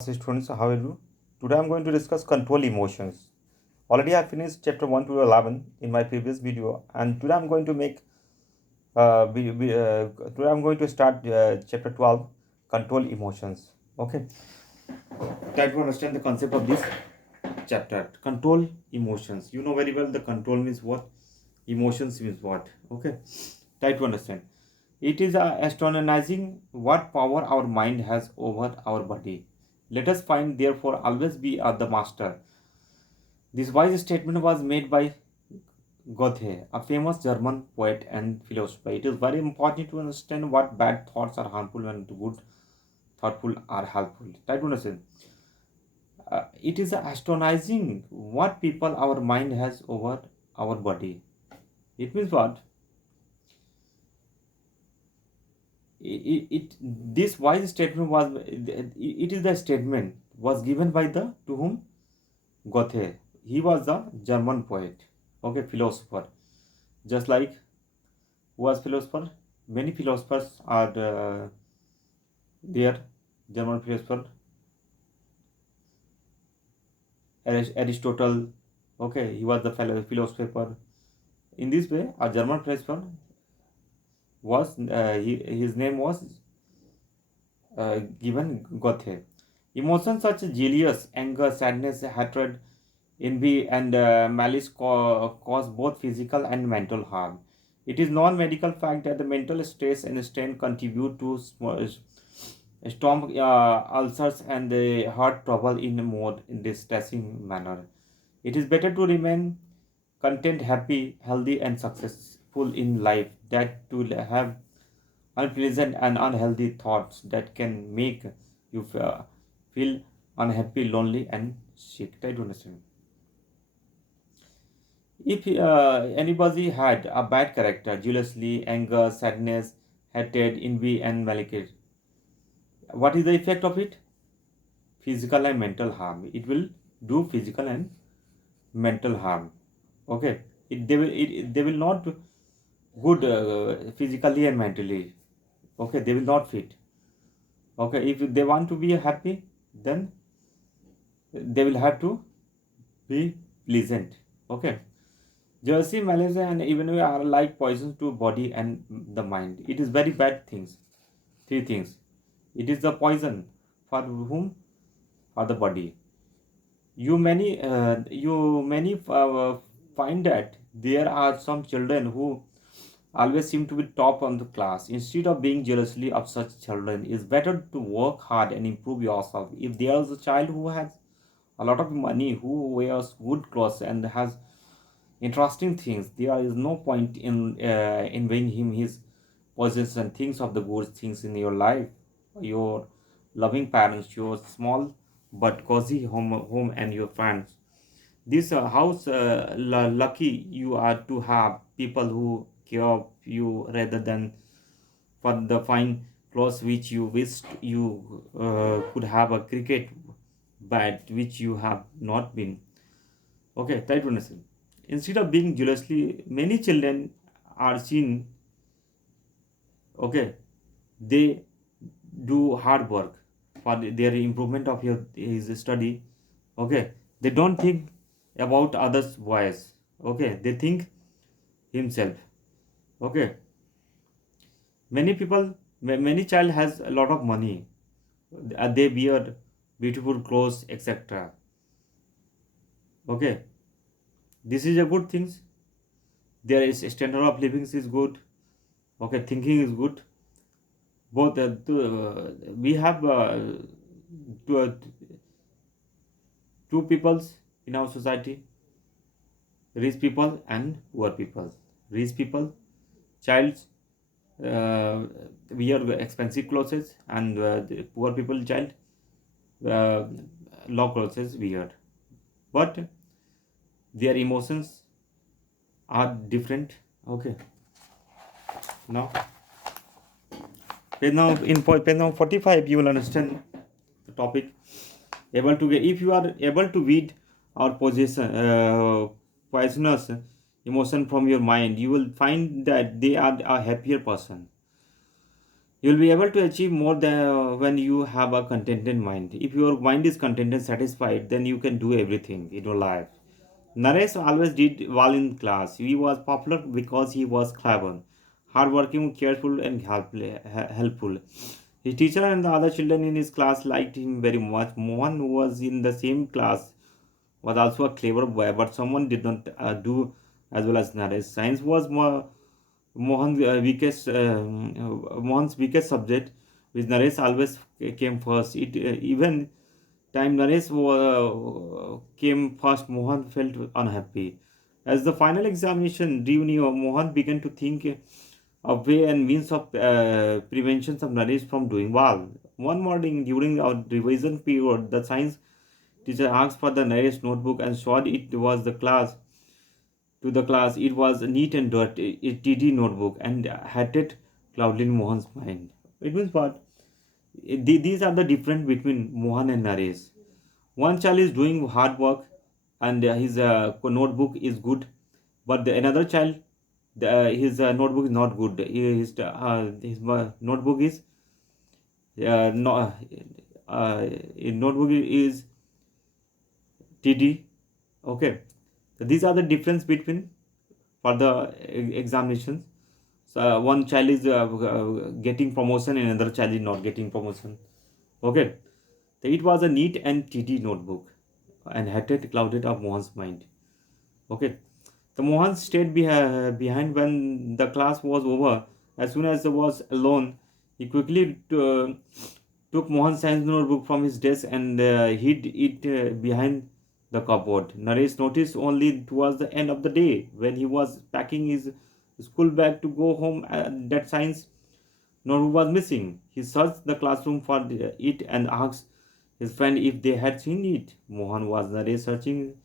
Students, how are you? Today I'm going to discuss control emotions. Already I finished chapter 1 to 11 in my previous video, and today I'm going to make today I'm going to start chapter 12, control emotions. Okay, try to understand the concept of this chapter. Control emotions. You know very well the control means what, emotions means what. Okay, try to understand. It is astonishing what power our mind has over our body. Let us find, therefore, always be the master. This wise statement was made by Goethe, a famous German poet and philosopher. It is very important to understand what bad thoughts are harmful and good thoughtful are helpful. Try to understand. It is astonishing what people our mind has over our body. It means what? This wise statement was, it is the statement was given by the, to whom? Goethe. He was a German poet, okay, philosopher. Just like, who was philosopher? Many philosophers are there. German philosopher, Aristotle. Okay, he was the philosopher. In this way, a German philosopher was his name was given Goethe. Emotions such as jealous, anger, sadness, hatred, envy, and malice cause both physical and mental harm. It is non-medical fact that the mental stress and strain contribute to stomach ulcers and heart trouble in a more distressing manner. It is better to remain content, happy, healthy, and successful in life than to have unpleasant and unhealthy thoughts that can make you feel unhappy, lonely, and sick. Try to understand. If anybody had a bad character, jealousy, anger, sadness, hatred, envy, and malice, what is the effect of it? Physical and mental harm. It will do physical and mental harm. Okay, they will not good physically and mentally. Okay, they will not fit. Okay, if they want to be happy, then they will have to be pleasant. Okay, jealousy, malice, and even we are like poisons to body and the mind. It is very bad things. Three things. It is the poison for whom? For the body. You many find that there are some children who always seem to be top on the class. Instead of being jealously of such children, it's better to work hard and improve yourself. If there is a child who has a lot of money, who wears good clothes and has interesting things, there is no point in envying him his possessions and things of the good things in your life, your loving parents, your small but cozy home and your friends. This house, lucky you are to have people who care of you rather than for the fine clothes which you wished you could have a cricket bat which you have not been. Okay, try to understand. Instead of being jealously, many children are seen, okay, they do hard work for their improvement of his study. Okay, they don't think about others' voice. Okay, they think himself. Okay, many people, many child has a lot of money. They wear beautiful clothes, etc. Okay, this is a good thing. There is standard of living is good. Okay, thinking is good. Both we have two, two peoples in our society: rich people and poor people. Rich people, childs wear expensive clothes, and the poor people child uh, low clothes wear. But their emotions are different. Okay, now page now 45 you will understand the topic. Able to get, if you are able to read or poisonous emotion from your mind, you will find that they are a happier person. You'll be able to achieve more than when you have a contented mind. If your mind is content and satisfied, then you can do everything in your life. Naresh always did well in class. He was popular because he was clever, hardworking, careful, and helpful. His teacher and the other children in his class liked him very much. Mohan, who was in the same class, was also a clever boy, but someone did not do as well as Naresh. Science was Mohan's weakest subject, which Naresh always came first. Even time Naresh came first, Mohan felt unhappy. As the final examination drew near, Mohan began to think of way and means of prevention of Naresh from doing well. One morning during our revision period, the science teacher asked for the Naresh notebook and showed it was the class to the class. It was neat and dirty, a TD notebook, and had it clouded in Mohan's mind. It means what? These are the difference between Mohan and Naresh. One child is doing hard work and his notebook is good, but another child, his notebook is not good. His notebook is no, his notebook is TD. Okay, so these are the difference between for the examinations. So one child is getting promotion and another child is not getting promotion. Okay, so it was a neat and TD notebook and had it clouded of Mohan's mind. Okay, the Mohan stayed behind when the class was over. As soon as he was alone, he quickly took Mohan's science notebook from his desk and hid it behind the cupboard. Naresh noticed only towards the end of the day when he was packing his school bag to go home that science notebook was missing. He searched the classroom for it and asked his friend if they had seen it. Mohan was Naresh searching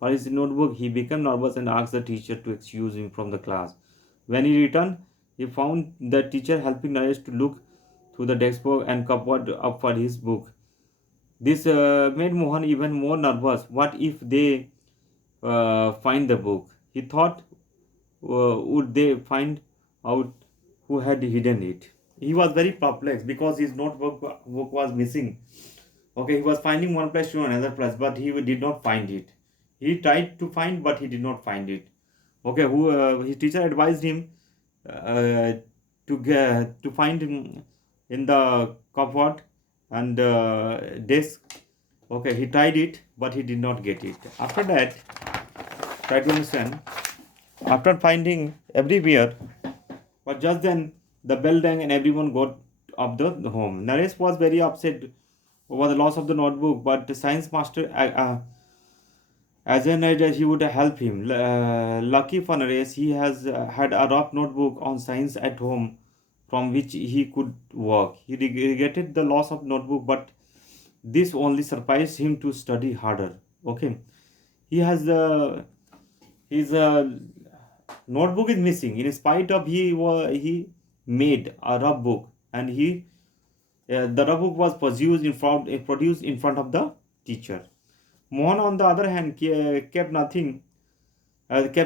for his notebook. He became nervous and asked the teacher to excuse him from the class. When he returned, he found the teacher helping Naresh to look through the textbook and cupboard up for his book. This made Mohan even more nervous. What if they find the book? He thought, would they find out who had hidden it? He was very perplexed because his notebook book was missing. Okay, he was finding one place to another place, but he did not find it. He tried to find, but he did not find it. Okay, who his teacher advised him uh, to find him in the cupboard and desk. Okay, he tried it, but he did not get it. After that, try to understand. After finding everywhere, but just then the bell rang and everyone got up the home. Naresh was very upset over the loss of the notebook, but the science master assured that he would help him. Lucky for Naresh, he has had a rough notebook on science at home from which he could work. He regretted the loss of notebook, but this only surprised him to study harder. Okay, he has his notebook is missing. In spite of he made a rough book and the rough book was produced in front of the teacher. Mohan, on the other hand, kept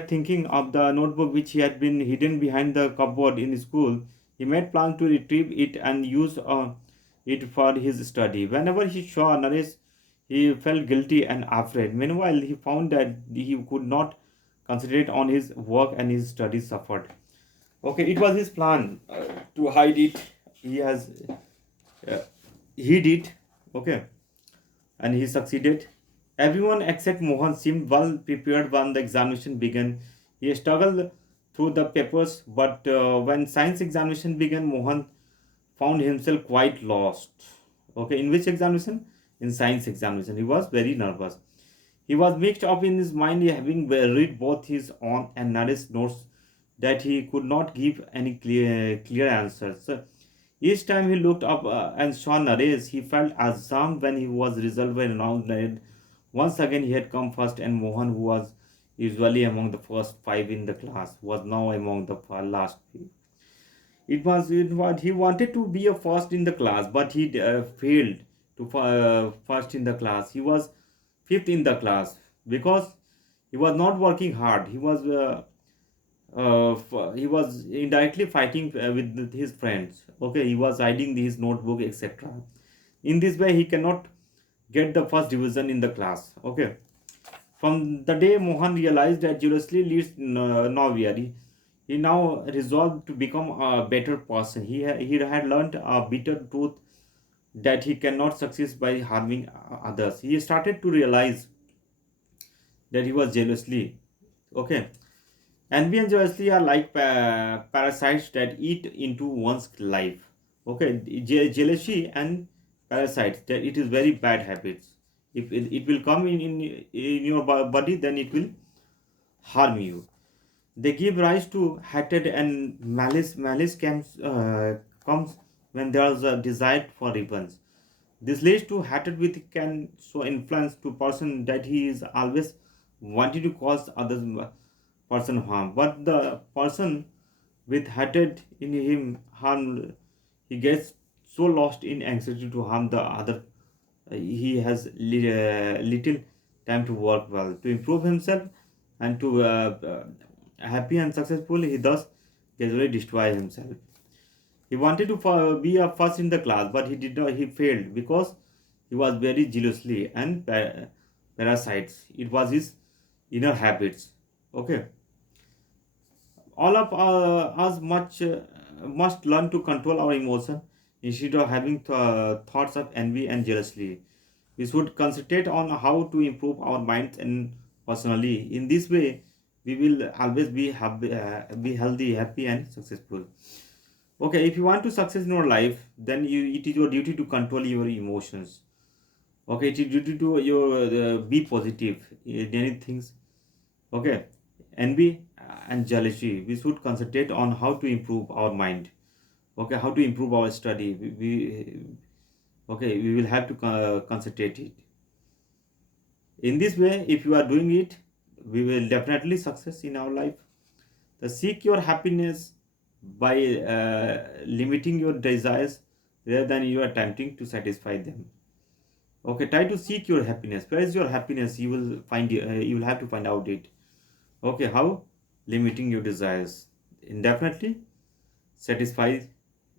thinking of the notebook which he had been hidden behind the cupboard in school. He made plans to retrieve it and use it for his study. Whenever he saw Naresh, he felt guilty and afraid. Meanwhile, he found that he could not concentrate on his work and his studies suffered. Okay, it was his plan to hide it. He has uh, hid it. Okay, and he succeeded. Everyone except Mohan seemed well prepared when the examination began. He struggled through the papers, but when science examination began, Mohan found himself quite lost. Okay, in which examination? In science examination. He was very nervous. He was mixed up in his mind, having read both his own and Naresh notes that he could not give any clear answers. Each time he looked up and saw Naresh, he felt ashamed when he was resolved and announced that once again he had come first, and Mohan, who was usually among the first five in the class, was now among the last few. It was he wanted to be a first in the class, but he failed to first in the class. He was fifth in the class because he was not working hard. He was he was indirectly fighting with his friends. Okay, he was hiding his notebook, etc. In this way, he cannot get the first division in the class. Okay, from the day Mohan realized that jealously leads nowhere, he now resolved to become a better person. He had learned a bitter truth that he cannot succeed by harming others. He started to realize that he was jealously. Okay, envy and jealousy are like parasites that eat into one's life. Okay, jealousy and parasites, that it is very bad habits. If it will come in your body, then it will harm you. They give rise to hatred and malice. Comes when there is a desire for revenge. This leads to hatred, which can so influence to person that he is always wanting to cause others person harm. But the person with hatred in him harm, he gets so lost in anxiety to harm the other. He has little time to work well, to improve himself, and to happy and successful. He thus gradually destroy himself. He wanted to be a first in the class, but he did not. He failed because he was very jealously and parasites. It was his inner habits. Okay, all of us must learn to control our emotion instead of having thoughts of envy and jealousy. We should concentrate on how to improve our minds and personally. In this way, we will always be healthy, happy, and successful. Okay, if you want to success in your life, then it is your duty to control your emotions. Okay, it is duty to your be positive in anything. Okay, envy and jealousy, we should concentrate on how to improve our mind. Okay, how to improve our study. Okay, we will have to concentrate it. In this way, if you are doing it, we will definitely success in our life. The seek your happiness by limiting your desires rather than you are attempting to satisfy them. Okay, try to seek your happiness. Where is your happiness? You will find you will have to find out it. Okay, how? Limiting your desires. Indefinitely satisfy,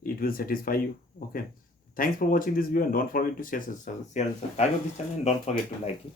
it will satisfy you. Okay. Thanks for watching this video, and don't forget to share and subscribe to this channel, and don't forget to like it.